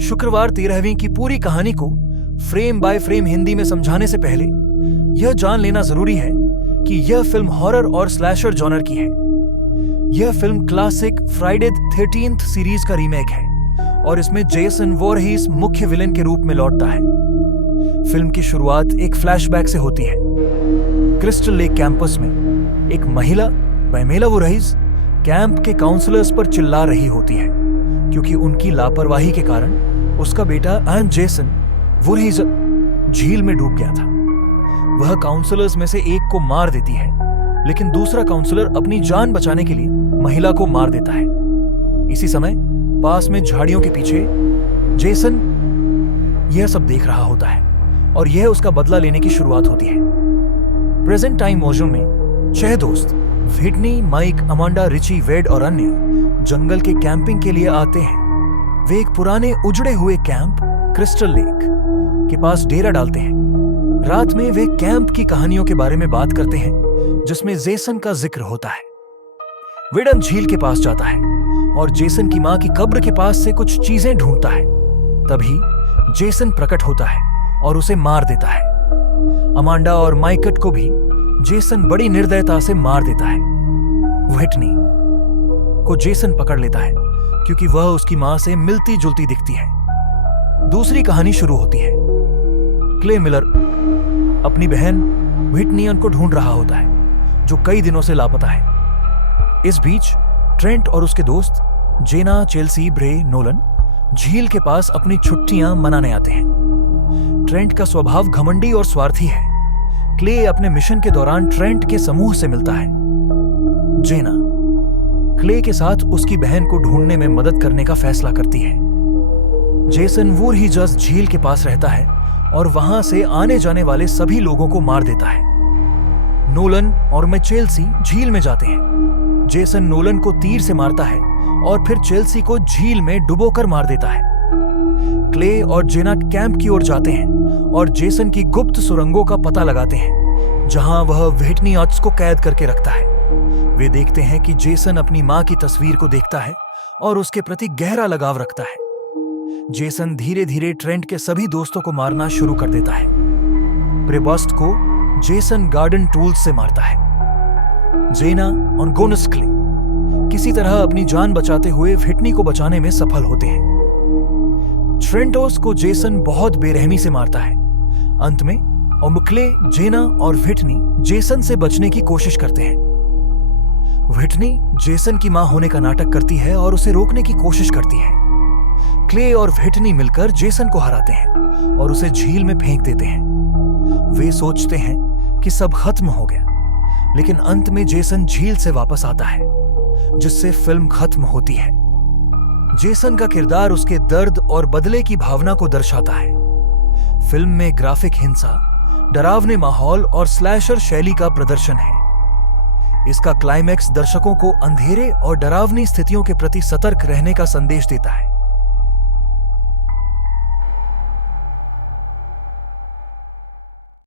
शुक्रवार 13वीं की पूरी कहानी को फ्रेम बाय फ्रेम हिंदी में समझाने से पहले यह जान लेना जरूरी है कि यह फिल्म हॉरर और स्लैशर जॉनर की है। यह film classic Friday 13th series का रीमेक है और इसमें जेसन वोरहीस मुख्य विलेन के रूप में लौटता है। फिल्म की शुरुआत एक फ्लैशबैक से होती है। क्रिस्टल लेक कैंपस में एक महिला पैमेला वोरहीस कैंप के काउंसलर्स पर चिल्ला रही होती है क्योंकि उनकी लापरवाही के कारण उसका बेटा जेसन वोरहीस झील में डूब गया था। वह काउंसलर्स में से एक को मार देती है, लेकिन दूसरा काउंसलर अपनी जान बचाने के लिए महिला को मार देता है। इसी समय पास में झाड़ियों के पीछे जेसन यह सब देख रहा होता है और यह उसका बदला लेने की शुरुआत होती है। प्रेजेंट टाइम वर्जन में 6 दोस्त व्हिटनी, माइक, अमांडा, रिची, वेड और अन्य जंगल के कैंपिंग के लिए आते हैं। वे एक पुराने उजड़े हुए कैंप क्रिस्टल लेक के पास डेरा डालते हैं। रात में वे कैंप की कहानियों के बारे में बात करते हैं जिसमें जेसन का जिक्र होता है। विडन झील के पास जाता है और जेसन की मां की कब्र के पास से कुछ चीजें ढूंढता है। तभी जेसन प्रकट होता है और उसे मार देता है। अमांडा और माइकट को भी जेसन बड़ी निर्दयता से मार देता है। व्हिटनी को जेसन पकड़ लेता है क्योंकि वह उसकी मां से मिलती जुलती दिखती है। दूसरी कहानी शुरू होती है। क्ले मिलर अपनी बहन व्हिटनियन को ढूंढ रहा होता है जो कई दिनों से लापता है। इस बीच ट्रेंट और उसके दोस्त जेना, चेल्सी, ब्रे, नोलन झील के पास अपनी छुट्टियां मनाने आते हैं। ट्रेंट का स्वभाव घमंडी और स्वार्थी है। क्ले अपने मिशन के दौरान ट्रेंट के समूह से मिलता है। जेना क्ले के साथ उसकी बहन को ढूंढने में मदद करने का फैसला करती है। जेसन वोरहीस झील के पास रहता है और वहां से आने जाने वाले सभी लोगों को मार देता है। नोलन और मैं चेल्सी झील में जाते हैं। जेसन नोलन को तीर से मारता है और फिर चेल्सी को झील में डुबोकर मार देता है। क्ले और जेना कैंप की ओर जाते हैं और जेसन की गुप्त सुरंगों का पता लगाते हैं जहां वह व्हिटनी को कैद करके रखता है। वे देखते हैं कि जेसन अपनी मां की तस्वीर को देखता है और उसके प्रति गहरा लगाव रखता है। जेसन धीरे धीरे ट्रेंट के सभी दोस्तों को मारना शुरू कर देता है। प्रेबस्ट को जेसन गार्डन टूल्स से मारता है। जेना और गोनस क्ले किसी तरह अपनी जान बचाते हुए व्हिटनी को बचाने में सफल होते हैं। ट्रेंटोस को जेसन बहुत बेरहमी से मारता है। अंत में क्ले, जेना और व्हिटनी जेसन से बचने की कोशिश करते हैं। व्हिटनी जेसन की मां होने का नाटक करती है और उसे रोकने की कोशिश करती है। क्ले और व्हिटनी मिलकर जेसन को हराते हैं और उसे झील में फेंक देते हैं। वे सोचते हैं कि सब खत्म हो गया, लेकिन अंत में जेसन झील से वापस आता है, जिससे फिल्म खत्म होती है। जेसन का किरदार उसके दर्द और बदले की भावना को दर्शाता है। फिल्म में ग्राफिक हिंसा, डरावने माहौल और स्लैशर शैली का प्रदर्शन है। इसका क्लाइमैक्स दर्शकों को अंधेरे और डरावनी स्थितियों के प्रति सतर्क रहने का संदेश देता है।